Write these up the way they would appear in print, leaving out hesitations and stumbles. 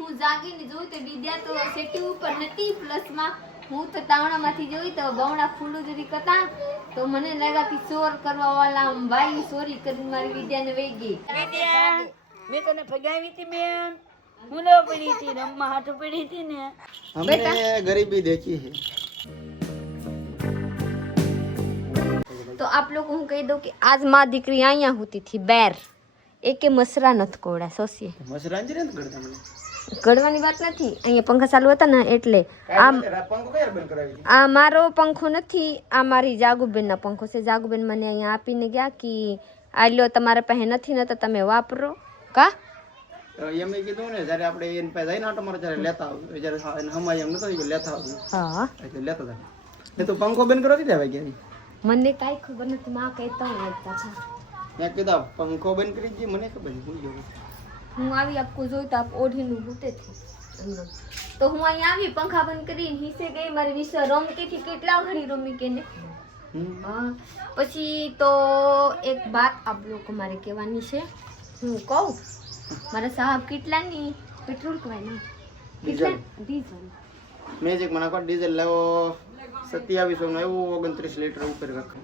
હું જાગીને જોઈ તો વિદ્યા તો સેટી ઉપર નથી પ્લસમાં હું તો તાવણામાંથી જોઈ તો બવણા ફૂલો જરીક હતા તો મને લાગાતી ચોર કરવા વાળા ભાઈ ચોરી કરી મારી વિદ્યાને વહી ગઈ. વિદ્યા મેં તને ફગાવી હતી બેન, હું ન પડી હતી રમવા હાથું પડી હતી ને. हमने गरीबी देखी है. તો આપ લોકો હું કહી દઉં કે આજ માં દીકરી અહીંયા હોતી થી બેર એકે મસરા નથી કોડા સોસીએ મસરાંજી ને કરતા મને ગળવાની વાત નથી. અહીંયા પંખા ચાલુ હતા ને એટલે આ પંખો કઈ બંધ કરાવી છે? આ મારો પંખો નથી, આ મારી જાગુબેનના પંખો છે. જાગુબેન મને અહીંયા આપીને ગયા કે આ લ્યો તમારા પાસે નથી ને તો તમે વાપરો કા. એમ કીધું ને જ્યારે આપણે એની પાસે જઈને આટો મારો ત્યારે લેતા આવ્યું, જ્યારે હમાય એમ નતો લેતા આવ્યું. હા એટલે લેતા હતા ને. તું પંખો બંધ કરાવી દે ભાઈ. મને કાંઈ ખબર નથી, માં કહેતા હતા મેં કીધું પંખો બંધ કરી દે, મને ખબર નહીં. હું આવી આપકો જોઈ તો આપ ઓઢીનું ભૂતે થી તો હું અહીંયા આવી પંખા બંધ કરીને હિસે ગઈ મારી વિશે રમતી થી કેટલા ઘડી રમી કે ને. પછી તો એક વાત આપ લોકો મારે કહેવાની છે. હું કહું મારા સાહેબ કેટલાની પેટ્રોલ કવાય ને કેટલા ડીઝલ મેજિક મને કો ડીઝલ લેવો 2700 નો એવું 29 લીટર ઉપર રાખો.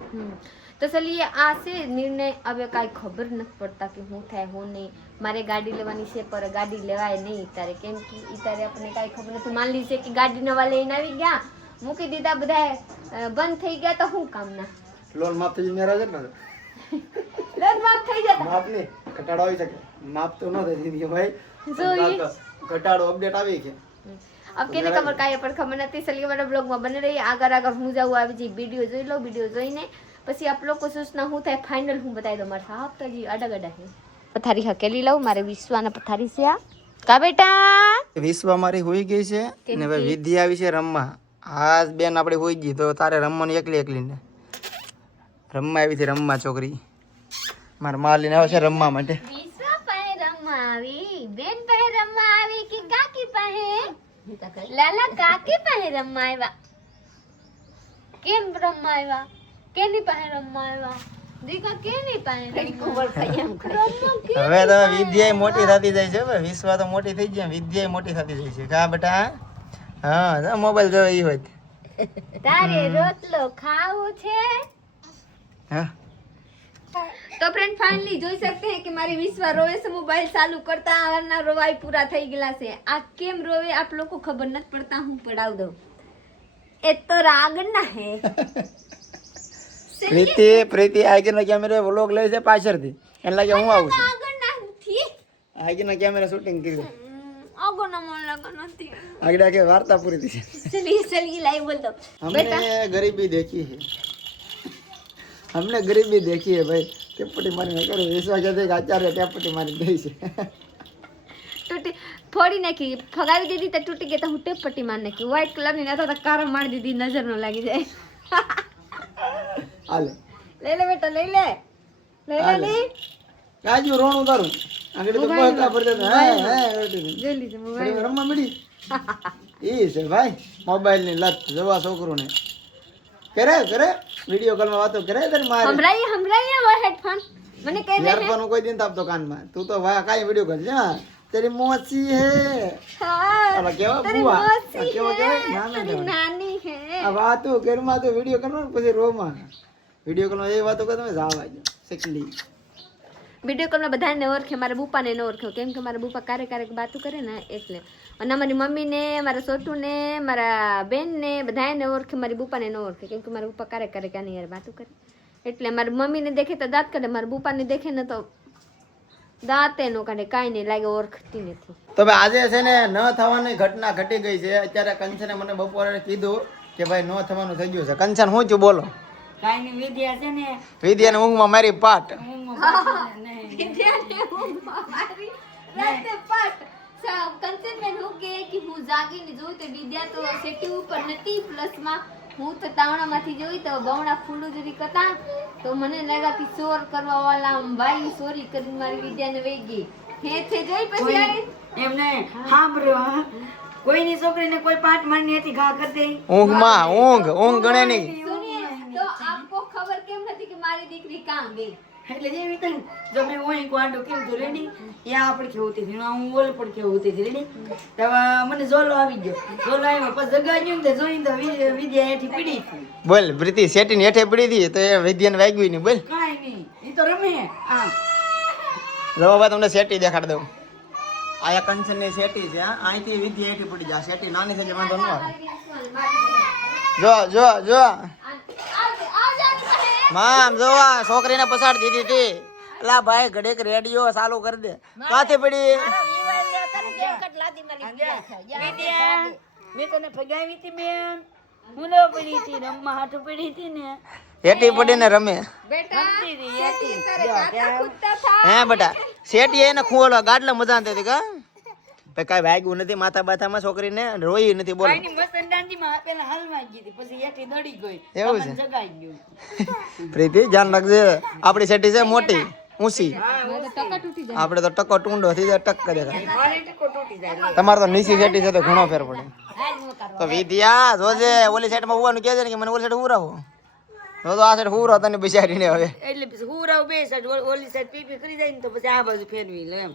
તો ચલીએ આ છે નિર્ણય. હવે કાંઈ ખબર નથી પડતા કે હું થાય હું નહીં. મારે ગાડી લેવાની છે પર ગાડી લેવાય નહીં તારે, કેમ કે ઈ તારે આપણને કાંઈ ખબર નથી. માન લીધે કે ગાડી નવા લઈને આવી ગયા મૂકી દીધા બધા બંધ થઈ ગયા તો શું કામના. લોન માફ થઈ મેરા છે ને લોન માફ થઈ જતા માફ નહીં ઘટાડો આવી શકે. માફ તો ન થઈ દીધી ભાઈ, જોઈએ ઘટાડો અપડેટ આવી છે. अब કેને ખબર કાંઈ પણ ખબર નથી. ચલીએ મારા બ્લોગમાં બને રહી. આગળ હું જાઉં આવી જઈ વિડીયો જોઈ લો. વિડીયો જોઈને પછી આપ લોકો સૂચના હું થાય ફાઇનલ હું બતાવી દઉં. મારા સાહેબ તો હજી અડા ગડા છે. પથારી હકેલી લઉં. મારે વિશ્વાના પથારી છે આ કા બેટા. વિશ્વા મારી હોઈ ગઈ છે ને હવે વિદ્યા આવી છે રમવા. આજ બેન આપણે હોઈ ગઈ તો તારે રમવાની એકલી એકલી ને રમવા આવી છે. રમવા છોકરી મારા માં લઈને આવે છે રમવા માટે. વિશ્વા પાસે રમવા આવી, બેન પાસે રમવા આવી કે કાકી પાસે? લાલા કાકી પાસે રમવા આવ્યા. કેમ રમવા આવ્યા? કેની પાસે રમવા આવ્યા? દીકા કેની પાસે હવે તો વિદ્યા મોટી થતી જાય છે. હવે વિશ્વા તો મોટી થઈ જાય, વિદ્યા મોટી થતી જાય છે. કા બેટા? હા મોબાઈલ જોયો ઈ હોય તારે રોટલો ખાવો છે. હા तो फ्रेंड फाइनली જોઈ सकते हैं कि મારી વિશ્વા રોવે છે મોબાઈલ ચાલુ કરતા આવરના રોવાઈ પૂરા થઈ ગયેલા છે. આ કેમ રોવે આપ લોકો ખબર નથી પડતા. હું પડાવ દઉં. એ તો રાગના હે. પ્રીતિ આગળના કેમેરા વ્લોગ લે છે પાછળથી એટલે લાગે હું આવું છું. રાગના નથી. આગળના કેમેરા શૂટિંગ કર્યું. આગળના મન લાગા નથી. આગળ કે વાર્તા પૂરી થઈ છે. चलिए लाइव बोल दो. हमने गरीबी देखी है. हमने गरीबी देखी है भाई. ટેપટી મારીને કરો વિશ્વા કહે છે કે આચાર્ય ટેપટી મારી દે છે. તૂટી ફોડી નાખી, ફગાવી દીધી તો તૂટી ગઈ તો હું ટેપટી મારી નાખી. વ્હાઈટ કલરની નતો તો કારો મારી દીધી, નજર ન લાગી જાય. હાલે લઈ લે બેટા લઈ લે. લઈ લે કાજુ રોણ ઉતારું આગળ તો બહતા પડતો. હે જલ્દી છે મોબાઈલ રમવા મળી. ઈ છે ભાઈ મોબાઈલ ની લત. જોવા છોકરોને કરે વિડિયો કોલ માં વાતો કરે તારી મારે. હમરાઈ वो हेडफोन મને કહે દે. ઈયરફોન કોઈ દિન તાપતો કાનમાં. તું તો વાહ કાઈ વિડિયો કોલ છે. તેરી મોચી હે. હા અલા કેવા બુઆ કેવા કેવા નાની હે. આ વાતો ઘરમાં તો વિડિયો કરવાનો પછી રોમાં વિડિયો કોલ માં એ વાતો કરે તમે જાવ આજો શીખલી. વિડિયો કોલ માં બધાને ઓળખે, મારા બુપાને ન ઓળખ્યો કેમ કે મારા બુપા ક્યારેક વાતો કરે ને એટલે. અને મારી મમ્મી ને મારા સોટુ ને મારા બેન ને બધાને ઓળખે, મારી બુપાને ન ઓળખે કેમ કે મારા બુપા ક્યારેક આની યાર વાતો કરે. એટલે મારી મમ્મીને દેખે તો દાંત કાઢે, મારા બુપાને દેખે ને તો દાંતે નો કાઢે. કાંઈ નહીં લાગે, ઓળખતી નથી. તો ભાઈ આજે છે ને ન થવાની ઘટના ઘટી ગઈ છે. અત્યારે કંચને મને બપોરે કીધું કે ભાઈ ન થવાનું થઈ ગયું છે. કંચન હું છું બોલો? કાઈ ની વિદ્યા છે ને વિદ્યાને ઊંઘમાં મારી પાટ. વિદ્યાને ઊંઘમાં મારી રાતે પાટ. કંચન બેન હું કે હું જાગીને જોઈ તો વિદ્યા તો સેટી ઉપર નથી પ્લસમાં હું તો તાવણામાંથી જોઈ તો બવણા ફૂલો જરીક હતા તો મને લાગાતી ચોર કરવા વાળા ભાઈ ચોરી કરી મારી વિદ્યાને વહી ગઈ. હે છે જોઈ પછી આવી એમને સાંભળ્યો. કોઈની છોકરીને કોઈ પાટ મારની હતી ઘા કરી દે. ઊંઘ ગણે નહીં. સુનિए तो आपको खबर કેમ નથી કે મારી દીકરી કામ ગઈ? એટલે જેવી તને જો મેં ઓય કોડો કેવું તો રેડી યા આપણે કેવું હતી હું ઓલ પર કેવું હતી રેડી તો મને ઝોલો આવી ગયો ઝોલો આવ્યો પછી જગાડ્યું ને જોઈને તો વિદ્યા એઠી પડી હતી બોલ પ્રીતિ શેટી હેઠે પડી હતી તો એ વિદ્યાને વાગ્યું નહીં બોલ કાંઈ નહીં એ તો રમે આમ રવા તમને શેટી દેખાડ દઉં આયા કંચન ની શેટી છે અહીંથી વિદ્યા હેઠી પડી જાય શેટી નાની છે વાંધો ન આવે જો જો જો મામ જો આ છોકરીને પસાડ દીધી હતી અલા ભાઈ ઘડીક રેડિયો ચાલુ કરી દે કાથી પડી વિદ્યા મેં તને ફગાવી હતી બેન હું ન પડી હતી રમવા હાથું પડી હતી ને હેઠી પડીને રમે રમતી હતી એથી. હે બેટા શેટી એને ખુવાડવા ગાડલા મજા આવતી હતી કા ભાઈ કાંઈ વાગ્યું નથી માથા બાથામાં છોકરીને રોઈ નથી બોલો કાંઈ નહીં, મસ્ત દાંડીમાં પેલા હાલવા ગઈ હતી પછી એથી દડી ગઈ એવું છે? મને જગાઈ ગયું પ્રીતિ ધ્યાન રાખજે આપણી શેટી છે મોટી ઊંચી આપણે તો ટકો ટૂંડો થઈ જાય ટક કરે મારે ટકો તૂટી જાય લે. તમારે તો નીચી શેટી છે તો ઘણો ફેર પડે તો વિદ્યા જોજે ઓલી સાઈડમાં હોવાનું કહે છે ને કે મને ઓલી સાઈડ હુરાવો તો આ સાઈડ હુરો તને બિચારીને હવે એટલે પછી હું રાવ બે સાઈડ ઓલી સાઈડ પીપી કરી જાય ને તો પછી આ બાજુ ફેરવી લે એમ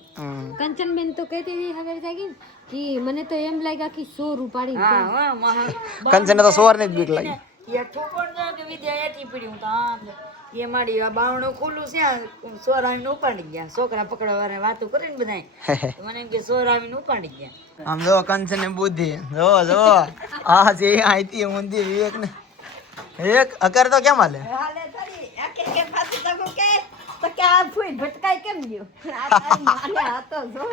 કંચનબેન તો કહેતી હતી હવે જાગી કે મને તો એમ લાગ્યા કે 100 રૂપાડી હા હા મહા કંચને તો સોર ની જ બીક લાગી એ ઠોકર જો કે વિદ્યા એથી પડી હું તો આમ એ મારી આ બાવણું ખુલ્લું છે સોર આવીને ઉપાડી ગયા છોકરા પકડવા વાળા વાતો કરે ને બધાય મને એમ કે સોર આવીને ઉપાડી ગયા આમ જો કંચને બુદ્ધિ જો જો આ જે આઈતી ઊંધી વિવેક ને એક અકર તો કેમ હાલે હાલે તારી આકે કે ફાતી તકો કે તો કે આ ફૂઈ ભટકાઈ કેમ ગયો આ તારી માને આ તો જો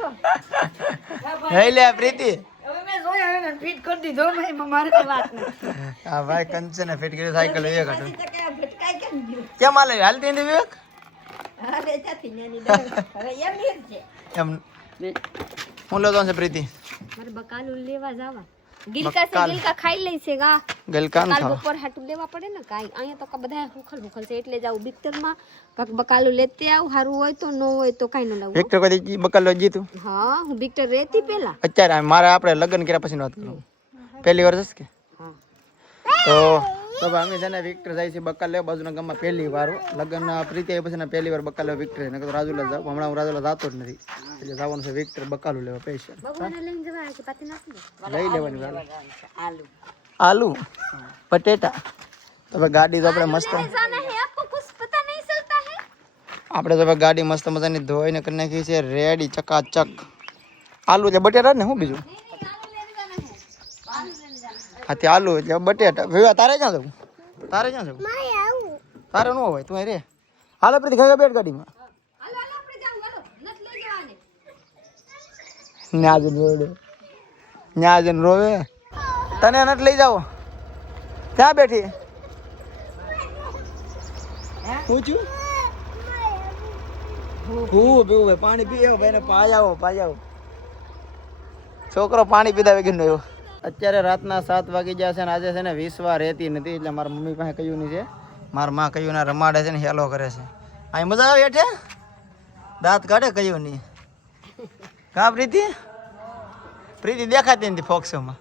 હે લે પ્રીતિ હવે મેં જોયા એને ફીટ કરી દીધો ભાઈ મારે કઈ વાત નથી આ ભાઈ કંચને ફિટ કરી સાયકલ વિવેક હતું તો કે આ ભટકાઈ કેમ ગયો કેમ હાલે હાલતી નથી વિવેક હાલે જાતી નાની હવે એમ જ છે એમ હું લેતો છે પ્રીતિ મારે બકાલું લેવા જાવા ગિલકા છે ગિલકા ખાઈ લઈ છે ગા ગલકાન કાલ ખાવ બપોર હાટું લેવા પડે ને કાઈ અહીંયા તો બધા હુખલ છે એટલે જાવ બિક્તરમાં બકાલું લેતે આવ હારું હોય તો ન હોય તો કાઈ ન લાવું વિક્ટર કદી બકલો જીતું હા હું બિક્ટર રહેતી પેલા અત્યારે મારે આપણે લગ્ન કર્યા પછી વાત કરું પહેલી વાર જશ કે તો અમે છે ને વિક્ટર જાય છે બકાલ લેવા બાજુના ગામમાં પહેલી વાર લગ્ન પ્રીતિ આવી પછી પહેલી વાર બકાલ લેવા વિક્ટર નકર રાજુલા જાવ હમણાં હું રાજુલા જતો જ નથી એટલે જવાનું છે વિક્ટર બકાલું લેવા પૈસા ભગવાને લઈને જવા કે પાછી નાખી દે લઈ લેવાની વાર આલુ આલુ પટેટા તો હવે ગાડી તો આપણે મસ્ત जाना है आपको कुछ पता नहीं चलता है આપણે તો હવે ગાડી મસ્ત મજાની ધોઈને કરી નાખી છે રેડી ચકાચક આલુ એટલે બટેટા ને શું બીજું હા તે આલુ એટલે બટેટા વિવા તારે ક્યાં જવું તારે ક્યાં જવું તારે ન હોય તું અહીં રે હાલો પ્રીતિ ખાઈ બેઠ ગાડીમાં હાલો હાલો આપણે જાવ હાલો નત લઈ જવાને ન્યાજન રોવે ન્યાજન રોવે તને નટ લઈ જાઓ ક્યાં બેઠી પૂછ્યું હું પીવું ભાઈ પાણી પી આવો ભાઈ પાઈ આવો છોકરો પાણી પીધા વગર નો આવ્યો અત્યારે રાતના 7 વાગી ગયા છે ને આજે છે ને 20 વાર રહેતી નથી એટલે મારા મમ્મી પાસે કયું નહીં છે મારા માં કયું ના રમાડે છે ને હેલો કરે છે અહીં મજા આવે હેઠે દાંત કાઢે કયું નહીં કા પ્રીતિ પ્રીતિ દેખાતી નથી ફોક્સોમાં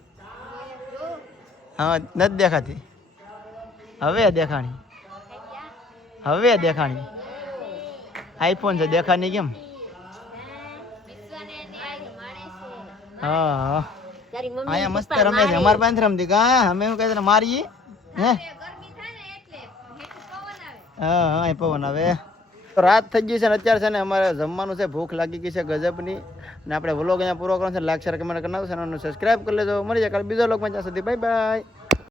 હા નથી દેખાતી હવે દેખાણી આઈફોન છે દેખાની કેમ હા તારી મમ્મી અહીંયા મસ્ત રમે છે અમારે પાસે રમતી કા અમે શું કહે છે મારી હે ગરમી થાય ને એટલે હેઠું પવન આવે હા હા પવન આવે તો રાત થઈ ગઈ છે ને અત્યારે છે ને અમારે જમવાનું છે ભૂખ લાગી ગઈ છે ગજબની ને આપણે વ્લોગ અહીંયા પૂરો કરવાનો છે લાઈક શેર કમેન્ટ કરી નાખો ચેનલને સબસ્ક્રાઇબ કરી લેજો મળી જાય કાલે બીજા વ્લોગમાં ત્યાં સુધી બાય બાય